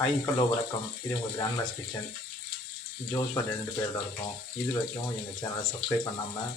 Hi hello வணக்கம். இது உங்கள் கிராண்ட்மாஸ் கிச்சன். ஜோஷ்வா 2 பேரோட இருக்கும். இது வரைக்கும் எங்கள் சேனலை சப்ஸ்கிரைப் பண்ணாமல்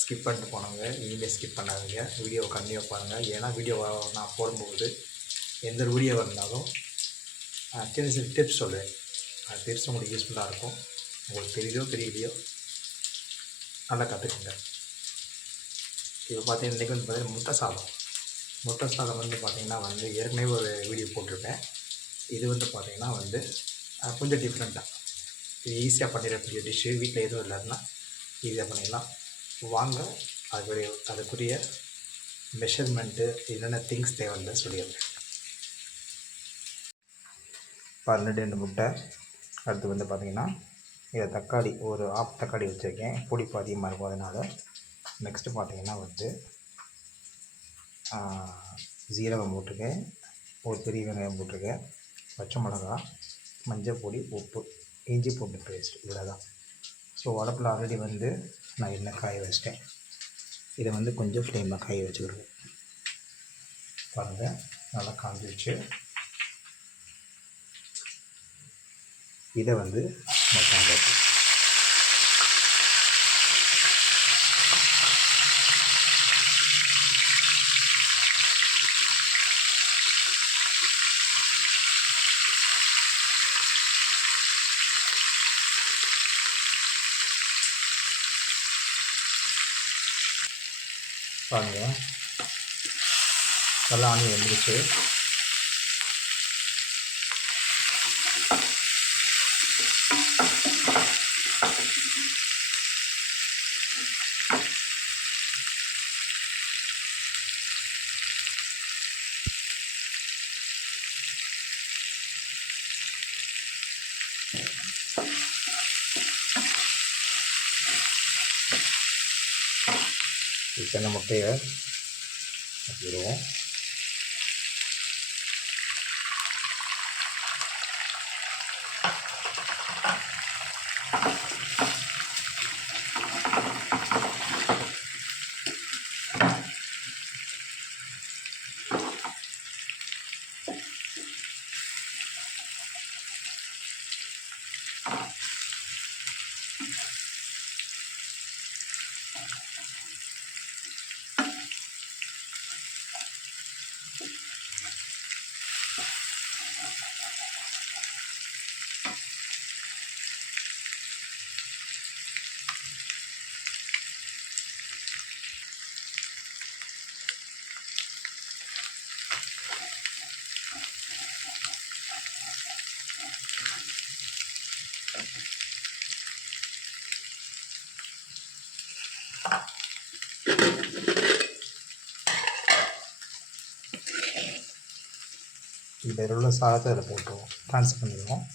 ஸ்கிப் பண்ணிட்டு போனவங்க இனிமேல் ஸ்கிப் பண்ணாதீங்க. வீடியோவை கண்டினியூ பாருங்கள். ஏன்னா வீடியோவை நான் போடும்போது எந்த ஒரு வீடியோ இருந்தாலும் சின்ன சின்ன டிப்ஸ் சொல்லுவேன். அந்த டிப்ஸ் உங்களுக்கு யூஸ்ஃபுல்லாக இருக்கும். உங்களுக்கு தெரியுதோ தெரியலையோ நல்லா கற்றுக்குங்க. இப்போ பார்த்தீங்கன்னா இன்றைக்கி வந்து பார்த்தீங்கன்னா முட்டை சாதம் வந்து பார்த்திங்கன்னா ஏற்கனவே ஒரு வீடியோ போட்டிருப்பேன். இது வந்து பார்த்திங்கன்னா கொஞ்சம் டிஃப்ரெண்ட்டாக இது ஈஸியாக பண்ணிடக்கூடிய டிஷ்ஷு. வீட்டில் எதுவும் இல்லைன்னா ஈஸியாக பண்ணிடலாம். வாங்க அதுக்குரிய மெஷர்மெண்ட்டு என்னென்ன திங்ஸ் தேவைன்னு சொல்லிடுறேன். 12 முட்டை. அடுத்து வந்து பார்த்திங்கன்னா இதை தக்காளி ஒரு ஆஃப் தக்காளி வச்சுருக்கேன். புளிப்பு அதிகமாக இருக்கும் அதனால். நெக்ஸ்ட்டு பார்த்திங்கன்னா ஜீரகம் போட்டிருக்கேன், ஒரு பெரிய வெங்காயம் போட்டிருக்கேன், பச்சை மிளகா, மஞ்சள் பொடி, உப்பு, இஞ்சி பூண்டு பேஸ்ட், இவ்வளோ தான். ஸோ அடுப்பில் ஆல்ரெடி நான் எண்ணெய் காய வச்சிட்டேன். இதை கொஞ்சம் ஃப்ளேமில் காய வச்சுக்கிடுவோம். பாருங்கள், நல்லா காஞ்சிடுச்சு. இதை மொத்தம் பாருங்கள், நல்லா ஆணி வந்துருச்சு. சின்ன முட்டையை வச்சுருவோம். இதில் உள்ள சாதத்தை அதில் போட்டுருவோம், ட்ரான்ஸ்ஃபர் பண்ணிடுவோம்.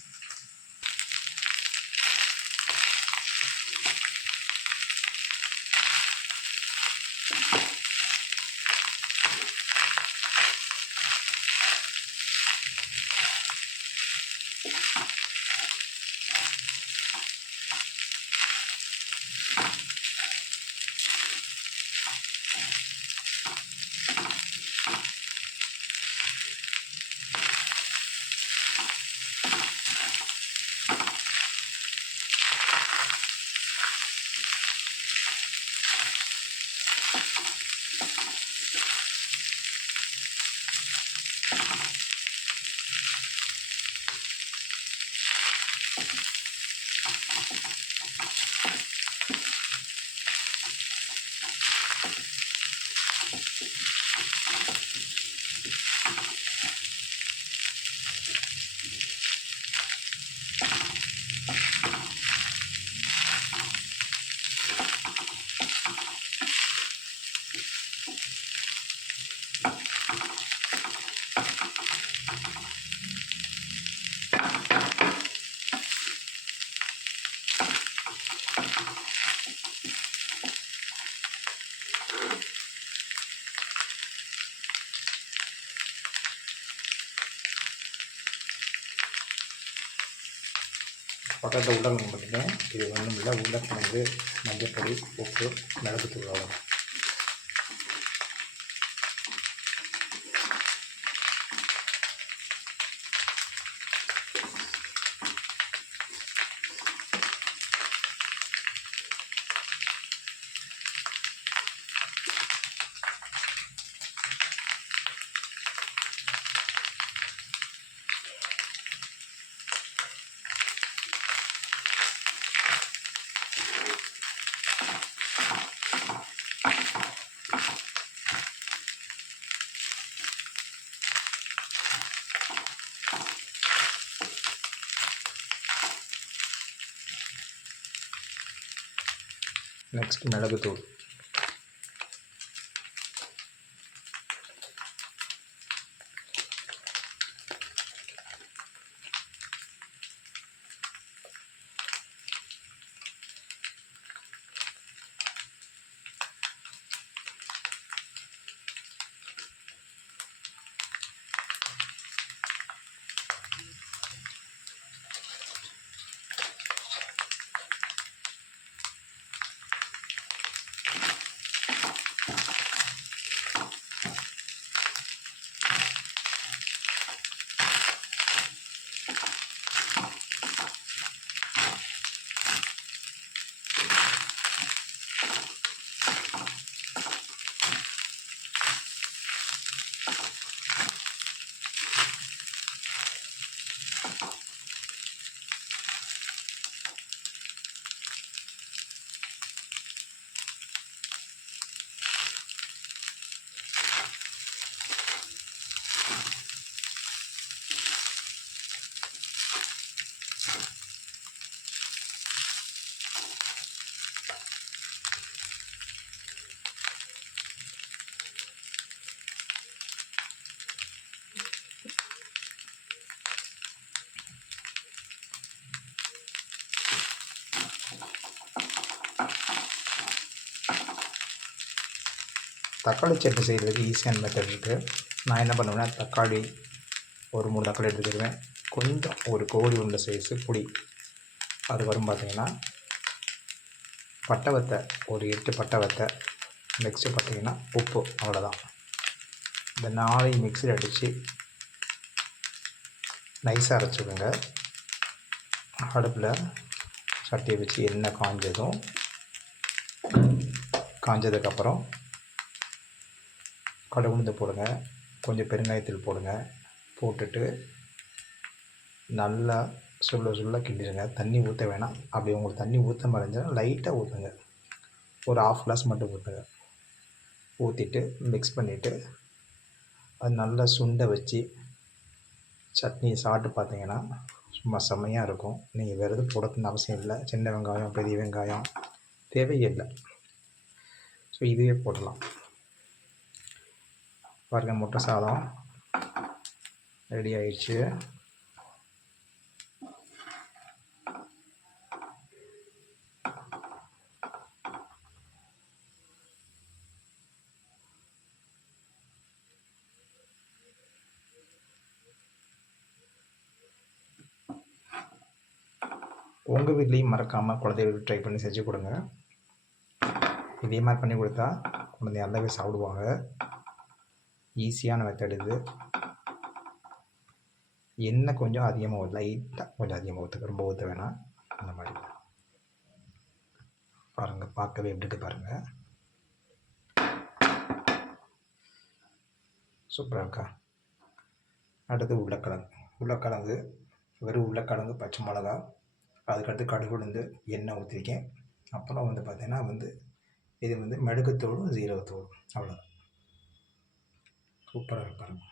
பக்கத்தில் உருளைக்கிழங்கு போட்டுருக்கேன். இது இல்லை, உருளைக்கிழங்கு, மஞ்சள், உப்பு, மிளகுத்தூள் அவ்வளோ. நெக்ஸ்ட் மிளகுத்தூள். தக்காளி சட்னி செய்கிறதுக்கு ஈஸியான மெத்தட் இருக்குது. நான் என்ன பண்ணுவேன்னா, தக்காளி ஒரு 3 தக்காளி எடுத்துக்கிடுவேன். கொஞ்சம் ஒரு கோழி உருண்டை சைஸு புளி. அது வரும் பார்த்திங்கன்னா பட்டை வத்தை ஒரு 8 பட்டை வத்தை. நெக்ஸ்ட்டு பார்த்திங்கன்னா உப்பு. அவ்வளோதான். இந்த 4 மிக்ஸியில் அடித்து நைஸாக அரைச்சிக்கோங்க. அடுப்பில் சட்டியை வச்சு எண்ணெய் காஞ்சதுக்கப்புறம் கடுகு உளுந்து போடுங்க, கொஞ்சம் பெருங்காயத்தூள் போடுங்க. போட்டுட்டு நல்லா சுள்ள கிண்டிடுங்க. தண்ணி ஊற்ற வேணாம். அப்படி உங்களுக்கு தண்ணி ஊற்ற மறைஞ்சால் லைட்டாக ஊற்றுங்க. ஒரு 1/2 கிளாஸ் மட்டும் ஊற்றுங்க. ஊற்றிட்டு மிக்ஸ் பண்ணிவிட்டு அது நல்லா சுண்டை வச்சு சட்னியை சாப்பிட்டு பார்த்தீங்கன்னா சும்மா செம்மையாக இருக்கும். நீங்கள் வேறு எதுவும் போடணும்னு அவசியம் இல்லை. சின்ன வெங்காயம், பெரிய வெங்காயம் தேவையில்லை. ஸோ இதுவே போடலாம். பாருங்கள், முட்டை சாதம் ரெடி ஆயிடுச்சு. உங்கள் வீட்லேயும் மறக்காமல் குழந்தைகளுக்கு ட்ரை பண்ணி செஞ்சு கொடுங்க. இதே மாதிரி பண்ணி கொடுத்தா குழந்தை நல்லாவே சாப்பிடுவாங்க. ஈஸியான மெத்தட் இது. எண்ணெய் கொஞ்சம் அதிகமாக லைட்டாக கொஞ்சம் அதிகமாக ஊற்றுக்க, ரொம்ப ஊற்ற வேணாம். அந்த மாதிரி பாருங்கள், பார்க்கவே எப்படி இருக்குது பாருங்கள். சூப்பராக இருக்கா? அடுத்து உருளைக்கிழங்கு வெறும் உருளைக்கிழங்கு, பச்சை மிளகா, அதுக்கடுத்து கடுகு உளுந்து, எண்ணெய் ஊற்றிருக்கேன். அப்புறம் பார்த்திங்கன்னா இது மிளகுத்தூளும் ஜீரகத்தூளும். அவ்வளோதான். சூப்பராக இருக்கு பாருங்கள்.